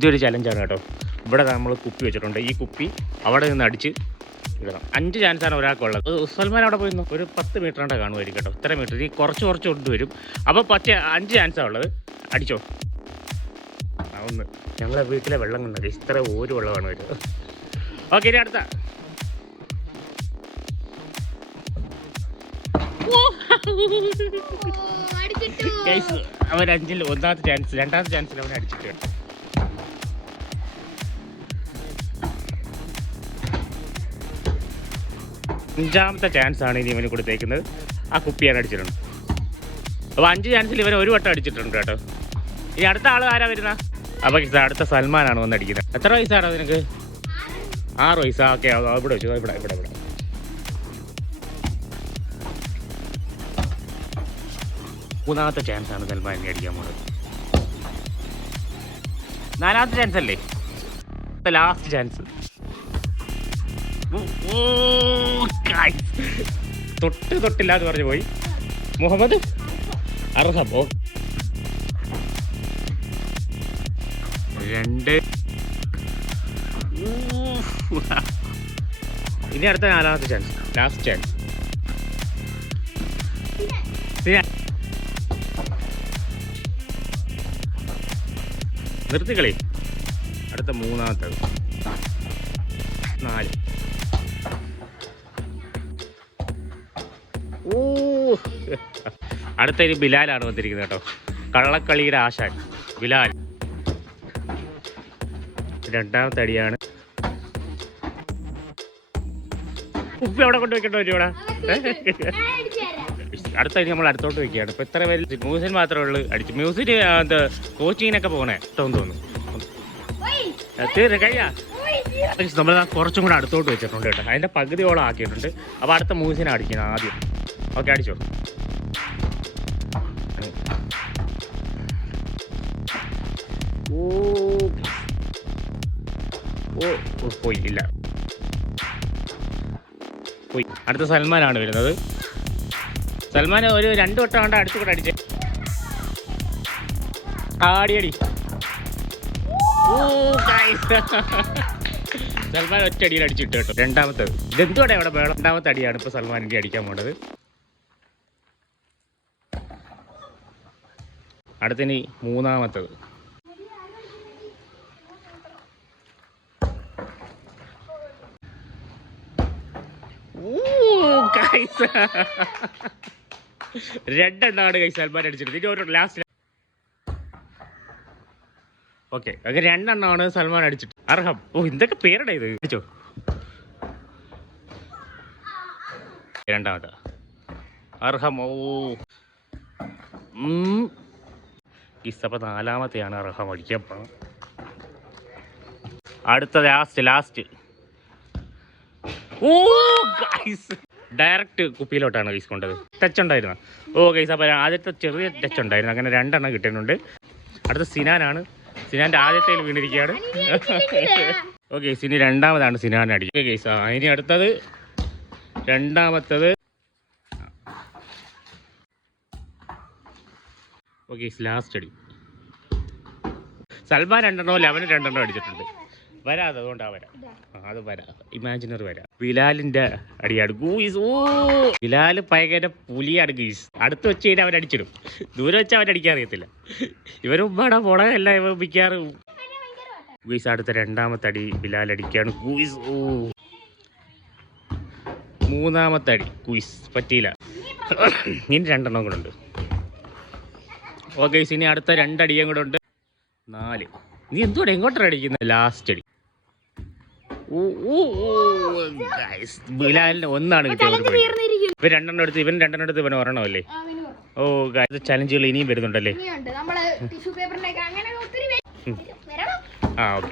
ഇതൊരു ചലഞ്ചാണ് കേട്ടോ. ഇവിടെ നമ്മൾ കുപ്പി വെച്ചിട്ടുണ്ട്. ഈ കുപ്പി അവിടെ നിന്ന് അടിച്ച് ഇടണം. 5 ചാൻസാണ് ഒരാൾക്കുള്ളത്. സൽമാൻ അവിടെ പോയിരുന്നു ഒരു 10 മീറ്റർ കണ്ടാൽ കാണുമായിരിക്കും കേട്ടോ. ഇത്ര മീറ്റർ ഇനി കുറച്ച് കൊണ്ട് വരും. അപ്പോൾ 5 ചാൻസാണ് ഉള്ളത്. അടിച്ചോ. ഒന്ന് ഞങ്ങളെ വീട്ടിലെ വെള്ളം കണ്ടത് ഇത്ര ഒരു വെള്ളമാണ് വരുന്നത്. ഓക്കെ, ഇനി അടുത്ത അവൻ 5-ൽ 1ാമത്തെ ചാൻസ് 2ാമത്തെ ചാൻസിൽ അവനെ അടിച്ചിട്ട് കേട്ടോ. അഞ്ചാമത്തെ ചാൻസ് ആണ് ഇനി ഇവന് കൊടുത്തേക്കുന്നത്. ആ കുപ്പിയാണ് അടിച്ചിട്ടുണ്ട്. അപ്പോൾ 5 ചാൻസിൽ ഇവൻ ഒരു വട്ടം അടിച്ചിട്ടുണ്ട് കേട്ടോ. ഈ അടുത്ത ആൾ ആരാ വരുന്ന? അപ്പോൾ അടുത്ത സൽമാനാണ് വന്നടിക്കുന്നത്. എത്ര വയസ്സാണോ നിനക്ക്? 6 വയസ്സാ. ഓക്കെ, ഇവിടെ വെച്ചു. ഇവിടെ 3ാമത്തെ ചാൻസാണ് സൽമാനെ അടിക്കാൻ പോകുന്നത്. 4ാമത്തെ ചാൻസ് അല്ലേ? Last chance. തൊട്ടില്ലാന്ന് പറഞ്ഞു പോയി മുഹമ്മദ് അർഹബോ. 2. ഇനി അടുത്ത 4ാമത്തെ ചാൻസ്, ലാസ്റ്റ് ചാൻസ്. നിർത്തിക്കളി. അടുത്ത 3ാമത്തത്. 4. അടുത്ത ഇനി ബിലാലാണ് വന്നിരിക്കുന്നത് കേട്ടോ. കള്ളക്കളിയുടെ ആശാൻ ബിലാൽ. 2ാമത്തെ അടിയാണ്. ഉപ്പി അവിടെ കൊണ്ട് വെക്കേണ്ട വരും ഇവിടെ. അടുത്ത ഇനി നമ്മൾ അടുത്തോട്ട് വെക്കുകയാണ്. ഇപ്പൊ ഇത്ര പേര് മ്യൂസിൻ മാത്രമേ ഉള്ളൂ അടിച്ചു. മ്യൂസിന് കോച്ചിങ്ങിനൊക്കെ പോകണേ ഇഷ്ടമെന്ന് തോന്നുന്നു. കഴിയാ നമ്മൾ കുറച്ചും കൂടെ അടുത്തോട്ട് വെച്ചിട്ടുണ്ട് കേട്ടോ. അതിന്റെ പകുതിയോളം ആക്കിയിട്ടുണ്ട്. അപ്പോൾ അടുത്ത മ്യൂസിനെ അടിക്കണം ആദ്യം. ഓക്കെ, അടിച്ചോ. പോയി ഇല്ല, പോയി. അടുത്ത സൽമാനാണ് വരുന്നത്. സൽമാൻ ഒരു 2 വട്ടം കൊണ്ട് അടുത്ത് കൂടെ അടിച്ചേ. ആടിയടി. സൽമാൻ ഒറ്റ അടിയിൽ അടിച്ചിട്ട് കേട്ടോ. 2ാമത്തത്. ഇതെന്തുകൂടെ അവിടെ വേണം. 2ാമത്തെ അടിയാണ് ഇപ്പോൾ സൽമാനിൻ്റെ അടിക്കാൻ പോണത്. അടുത്തിനി 3ാമത്തത്. രണ്ടെണ്ണമാണ് കൈ സൽമാൻ അടിച്ചിട്ട്. ഇനി ഒരു ലാസ്റ്റ്. ഓക്കെ, അങ്ങനെ 2 എണ്ണമാണ് സൽമാൻ അടിച്ചിട്ട്. അർഹം. എന്തൊക്കെ പേരുടെ ഇത്. അടിച്ചോ. 2ാമത്തെ അർഹം. ഇസപ്പം 4ാമത്തെയാണ് അർഹം അടിക്കാൻ. അടുത്ത ലാസ്റ്റ്. ഡയറക്റ്റ് കുപ്പിയിലോട്ടാണ് ഗൈസ് കൊണ്ടത്. ടച്ച് ഉണ്ടായിരുന്നു. ഗൈസ് അപ്പോൾ ആദ്യത്തെ ചെറിയ ടച്ച് ഉണ്ടായിരുന്നു. അങ്ങനെ 2 എണ്ണം കിട്ടുന്നുണ്ട്. അടുത്ത സിനാനാണ്. സിനാൻ്റെ ആദ്യത്തേൽ വീണിരിക്കുകയാണ്. ഓക്കെ, ഇനി 2ാമതാണ് സിനാൻ അടി. ഓക്കെ ഗൈസ്, ഇനി അടുത്തത് 2ാമത്തത്. ഓക്കെ, ലാസ്റ്റ് അടി. സൽമാൻ 2 എണ്ണോ അവന് 2 എണ്ണോ അടിച്ചിട്ടുണ്ട്. വരാതെ അതുകൊണ്ടാ വരാം. അത് വരാം, ഇമാജിനറി വരാം. ബിലാലിന്റെ അടിയാണ് ഗൂയിസ്. ബിലാൽ ഭയങ്കര പുലിയാണ് ഗീസ്. അടുത്ത് വെച്ച് കഴിഞ്ഞാൽ അവൻ അടിച്ചിടും. ദൂരെ വെച്ചാൽ അവൻ അടിക്കാൻ അറിയത്തില്ല. ഇവരും ഉമ്മാടെ മുളകല്ല ഇവ മിക്കാറ് ഗൂയിസ്. അടുത്ത 2ാമത്തെ അടി ബിലാൽ അടിക്കാണ് ഗൂയിസ്. 3ാമത്തെ അടി ഗൂയിസ് പറ്റിയില്ല. ഇനി 2 എണ്ണം കൂടെ ഉണ്ട്. ഓക്കെ, ഇനി അടുത്ത 2 അടിയും കൂടെ ഉണ്ട്. 4. നീ എന്തുകൂടെ എങ്ങോട്ടാണ് അടിക്കുന്നത്? ലാസ്റ്റ് അടി. ബിലാലിന് 1 ആണ് കിട്ടിയത്. ഇവൻ 2 എണ്ണം എടുത്ത്, ഇവൻ 2 എണ്ണം എടുത്ത് ഇവൻ ഒരെണ്ണമല്ലേ. ചലഞ്ചുകൾ ഇനിയും വരുന്നുണ്ടല്ലേ. ഓക്കെ.